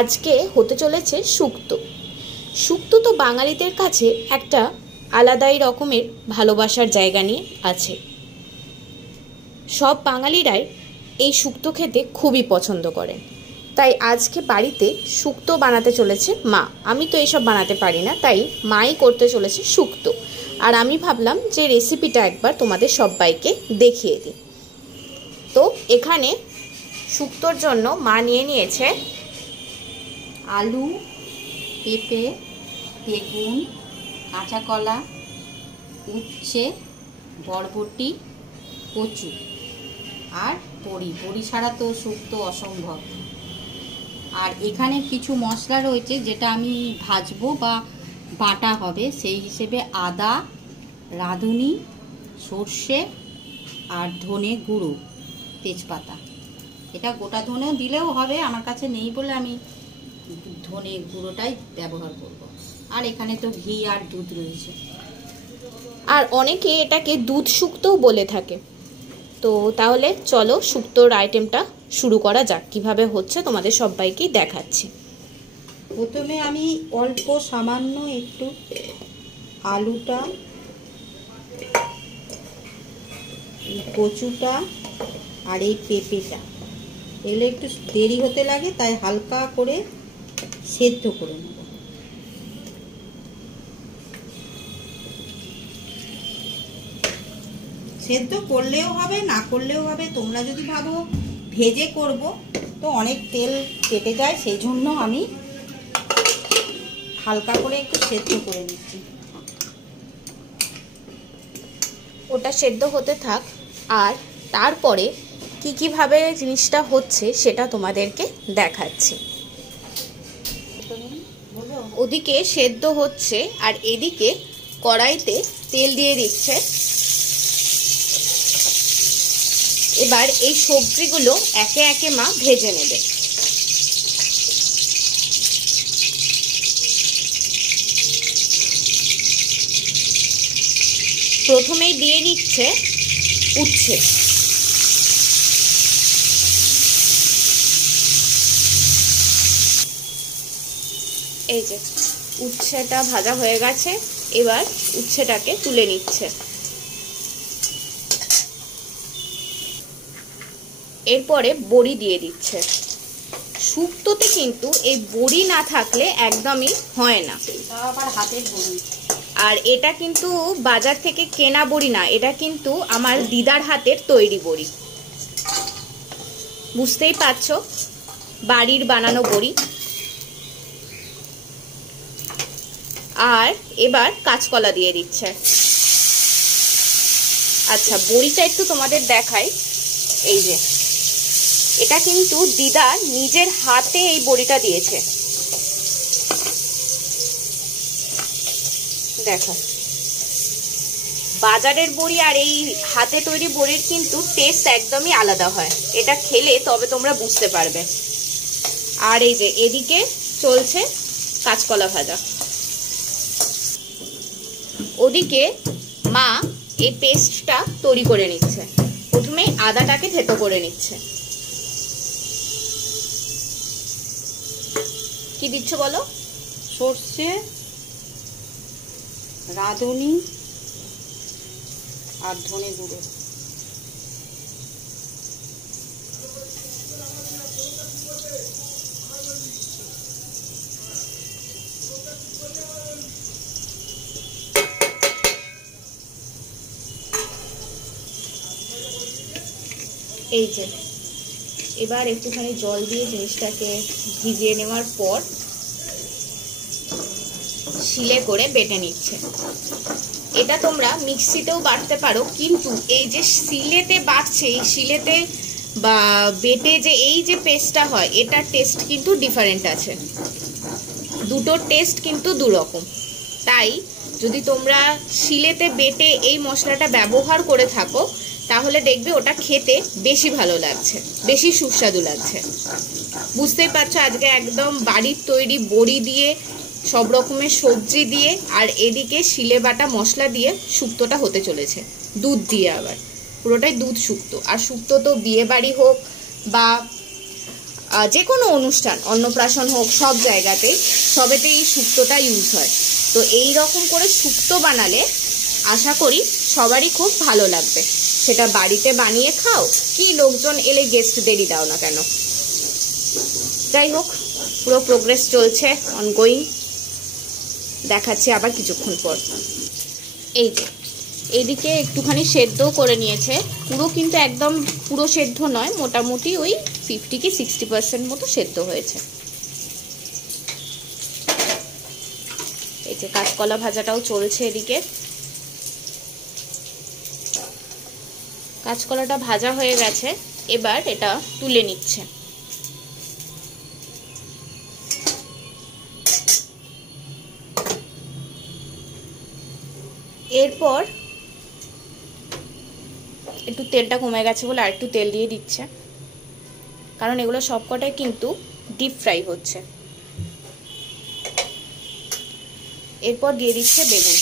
আজকে হতে চলেছে শুক্তো। শুক্তো তো বাঙালিদের কাছে একটা আলাদাই রকমের ভালোবাসার জায়গা নিয়ে আছে। সব বাঙালিরাই এই শুক্তো খেতে খুবই পছন্দ করেন। তাই আজকে বাড়িতে শুক্তো বানাতে চলেছে মা। আমি তো এসব বানাতে পারি না, তাই মাই করতে চলেছে শুক্তো। আর আমি ভাবলাম যে রেসিপিটা একবার তোমাদের সবাইকে দেখিয়ে দিই। তো এখানে শুক্তোর জন্য মা নিয়ে নিয়েছে আলু, পেঁপে, বেগুন, কাঁচা কলা, উচ্ছে, বরবটি, কচু আর বড়ি। বড়ি ছাড়া তো শুক্তো অসম্ভব। আর এখানে কিছু মশলা রয়েছে যেটা আমি ভাজবো বা বাটা হবে, সেই হিসেবে আদা, রাঁধুনি, সর্ষে আর ধনে গুঁড়ো, তেজপাতা। এটা গোটা ধনেও দিলেও হবে, আমার কাছে নেই বলে আমি ধনে গুঁড়োটাই ব্যবহার করব। আর এখানে তো ঘি আর দুধ রয়েছে। আর অনেকে এটাকে দুধ শুক্তোও বলে থাকে। তো তাহলে চলো শুক্তোর আইটেমটা শুরু করা যাক। কিভাবে হচ্ছে তোমাদের সবাইকেই দেখাচ্ছি। প্রথমে আমি অল্প সামান্য একটু আলুটা, এই কচুটা আর এই পেঁপেটা এগুলো একটু দেরি হতে লাগে, তাই হালকা করে সেদ্ধ করে নেব। সেদ্ধ করলেও হবে, না করলেও হবে। তোমরা যদি ভাবো ভেজে করব তো অনেক তেল কেটে যায়, সেই জন্য আমি হালকা করে একটু সেদ্ধ করে নিচ্ছি। ওটা সেদ্ধ হতে থাক, আর তারপরে কিভাবে জিনিসটা হচ্ছে সেটা তোমাদেরকে দেখাচ্ছি। ওদিকে সেদ্ধ হচ্ছে আর এদিকে কড়াইতে তেল দিয়ে দিচ্ছে। এবার এই সবজিগুলো একে একে মা ভেজে নেবে। প্রথমেই দিয়ে নিচ্ছে উচ্ছে। এই যে উচ্ছেটা ভাজা হয়ে গেছে, এবার উচ্ছেটাকে তুলে নিচ্ছে। এরপরে বড়ি দিয়ে দিচ্ছে। শুক্তোতে কিন্তু এই বড়ি না থাকলে একদমই হয় না। আবার হাতের বড়ি। আর এটা কিন্তু বাজার থেকে কেনা বড়ি না, এটা কিন্তু আমার দিদার হাতের তৈরি বড়ি। বুঝতেই পারছো, বাড়ির বানানো বড়ি। আর এবার কাঁচকলা দিয়ে দিচ্ছে। আচ্ছা, বড়িটা একটু তোমাদের দেখাই। এই যে এটা কিন্তু দিদা নিজের হাতে এই বড়িটা দিয়েছে। দেখো, বাজারের বড়ি আর এই হাতে তৈরি বড়ির কিন্তু টেস্ট একদমই আলাদা হয়। এটা খেলে তবে তোমরা বুঝতে পারবে। আর এই যে এদিকে চলছে কাঁচকলা ভাজা। ওদিকে মা এই পেস্টটা তৈরি করে নিচ্ছে। প্রথমে আদাটাকে থেতো করে নিচ্ছে। কি দিচ্ছ বলো? সর্ষে, রাঁধুনি আর ধনে গুঁড়ো। এই যে এবার একটুখানি জল দিয়ে জিনিসটাকে ভিজিয়ে নেওয়ার পর শিলে করে বেটে নিচ্ছে। এটা তোমরা মিক্সিতেও বাটতে পারো, কিন্তু এই যে শিলেতে বাটছে, এই শিলেতে বা বেটে যে এই যে পেস্টটা হয়, এটার টেস্ট কিন্তু ডিফারেন্ট আছে। দুটোর টেস্ট কিন্তু দুরকম। তাই যদি তোমরা শিলেতে বেটে এই মশলাটা ব্যবহার করে থাকো তাহলে দেখবে ওটা খেতে বেশি ভালো লাগছে, বেশি সুস্বাদু লাগছে। বুঝতেই পারছো, আজকে একদম বাড়ির তৈরি বড়ি দিয়ে, সব রকমের সবজি দিয়ে, আর এদিকে শিলে বাটা মশলা দিয়ে শুক্তোটা হতে চলেছে। দুধ দিয়ে, আবার পুরোটাই দুধ শুক্তো। আর শুক্তো তো বিয়ে বাড়ি হোক বা যে কোনো অনুষ্ঠান, অন্নপ্রাশন হোক, সব জায়গাতেই সবেতেই এই শুক্তোটা ইউজ হয়। তো এই রকম করে শুক্তো বানালে আশা করি সবারই খুব ভালো লাগবে। সেটা বাড়িতে বানিয়ে খাও কি লোকজন এলে গেস্টদেরই দাও না কেন। যাই হোক, পুরো প্রোগ্রেস চলছে, অনগোয়িং। দেখাচ্ছি আবার কিছুক্ষণ পর। এই যে এইদিকে একটুখানি সেদ্ধও করে নিয়েছে, পুরো কিন্তু একদম পুরো সেদ্ধ নয়, মোটামুটি ওই 50 কি 60% মতো সেদ্ধ হয়েছে। এই যে কাঁচকলা ভাজাটাও চলছে এদিকে। কাঁচকলাটা ভাজা হয়ে গেছে, এবার এটা তুলে নিচ্ছে। এরপর একটু তেলটা কমে গেছে বলে আর একটু তেল দিয়ে দিচ্ছে, কারণ এগুলো সবকটাই কিন্তু ডিপ ফ্রাই হচ্ছে। এরপর দিয়ে দিচ্ছে বেগুন।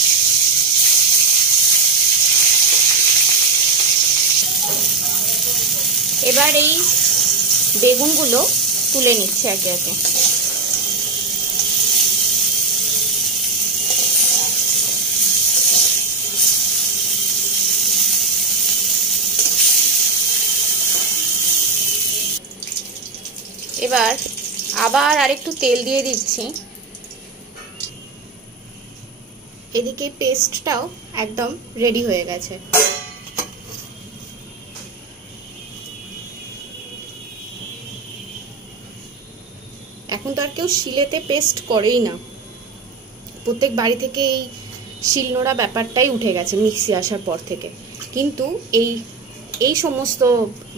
এবার এই বেগুনগুলো তুলে নিচ্ছে একে একে। এবার আবার আরেকটু তেল দিয়ে দিচ্ছি। এদিকে পেস্টটাও একদম রেডি হয়ে গেছে। এখন তো আর কেউ শিলেতে পেস্ট করেই না, প্রত্যেক বাড়ি থেকে এই শিলনোড়া ব্যাপারটাই উঠে গেছে মিক্সি আসার পর থেকে। কিন্তু এই সমস্ত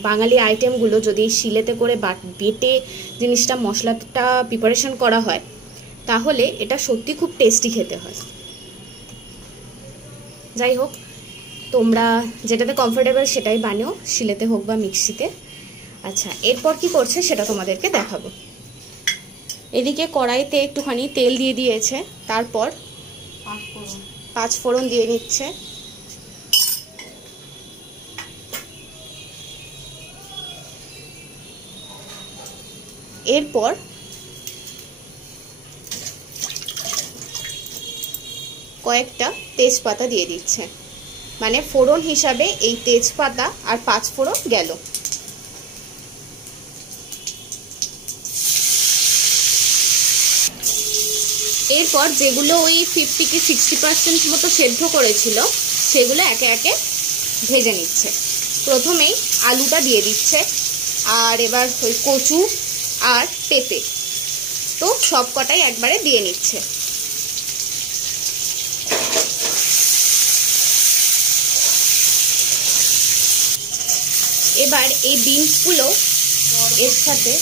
বাঙালি আইটেমগুলো যদি শিলেতে করে বেটে জিনিসটা মশলাটা প্রিপারেশন করা হয়, তাহলে এটা সত্যি খুব টেস্টি খেতে হয়। যাই হোক, তোমরা যেটাতে কমফোর্টেবল সেটাই বানিও, শিলেতে হোক বা মিক্সিতে। আচ্ছা, এরপর কি করছে সেটা তোমাদেরকে দেখাবো। এদিকে কড়াইতে একটুখানি তেল দিয়ে দিয়েছে, তারপর 5 ফোড়ন দিয়ে নিচ্ছে। এরপর কয়েকটা তেজপাতা দিয়ে দিচ্ছে, মানে ফোড়ন হিসাবে এই তেজপাতা আর 5 ফোড়ন গেল। এরপর যেগুলো ওই 50 কি 60% মতো সেদ্ধ করেছিল সেগুলো একে একে ভেজে নিচ্ছে। প্রথমেই আলুটা দিয়ে দিচ্ছে, আর এবার ওই কচু আর পেঁপে তো সব কটাই একবারে দিয়ে নিচ্ছে। এবার এই বিনসগুলো এর সাথে